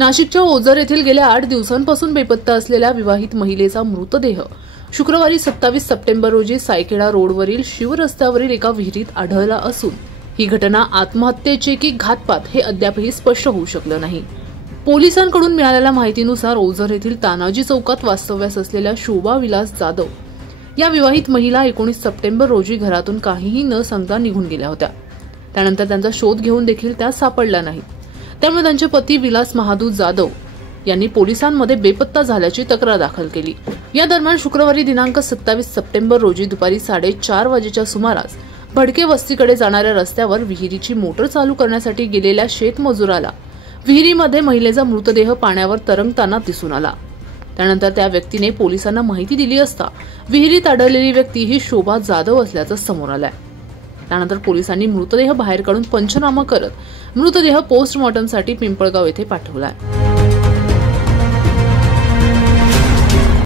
नाशिकच्या ओझर येथील गेल्या 8 दिवसांपासून बेपत्ता असलेल्या विवाहित महिलेचा मृतदेह शुक्रवारी 27 सप्टेंबर रोजी सायखेडा रोडवरील शिव रस्त्यावरील एका विहिरीत आढळला असून ही घटना आत्महत्येची की घातपात हे अद्यापही स्पष्ट होऊ शकलं नाही। पोलिसांकडून मिळालेल्या माहितीनुसार ओझर येथील तानाजी चौकात वास्तव्यास असलेल्या शोभा विलास जाधव या विवाहित महिला 19 सप्टेंबर रोजी घरातून काहीही न सांगता निघून गेल्या होत्या। त्यानंतर त्यांचा शोध घेऊन देखील त्या सापडल्या नाहीत। त्यामुळे त्यांचे पती विलास महादू जाधव यांनी पोलिसांमध्ये बेपत्ता झाल्याची तक्रार दाखल केली। या दरम्यान शुक्रवारी दिनांक 27 सप्टेंबर रोजी दुपारी 4:30 वाजेच्या सुमारास भडके वस्तीकडे जाणाऱ्या रस्त्यावर विहिरीची मोटर चालू करण्यासाठी गेलेल्या शेतमजुराला विहिरीमध्ये महिलेचा मृतदेह पाण्यावर तरंगताना दिसून आला। त्यानंतर त्या व्यक्तीने पोलिसांना माहिती दिली असता विहिरीत आढळलेली व्यक्ती ही शोभा जाधव असल्याचं समोर आलंय। त्यानंतर पोलिसांनी मृतदेह बाहेर काढून पंचनामा करत मृतदेह पोस्टमॉर्टमसाठी पिंपळगाव येथे पाठवलाय।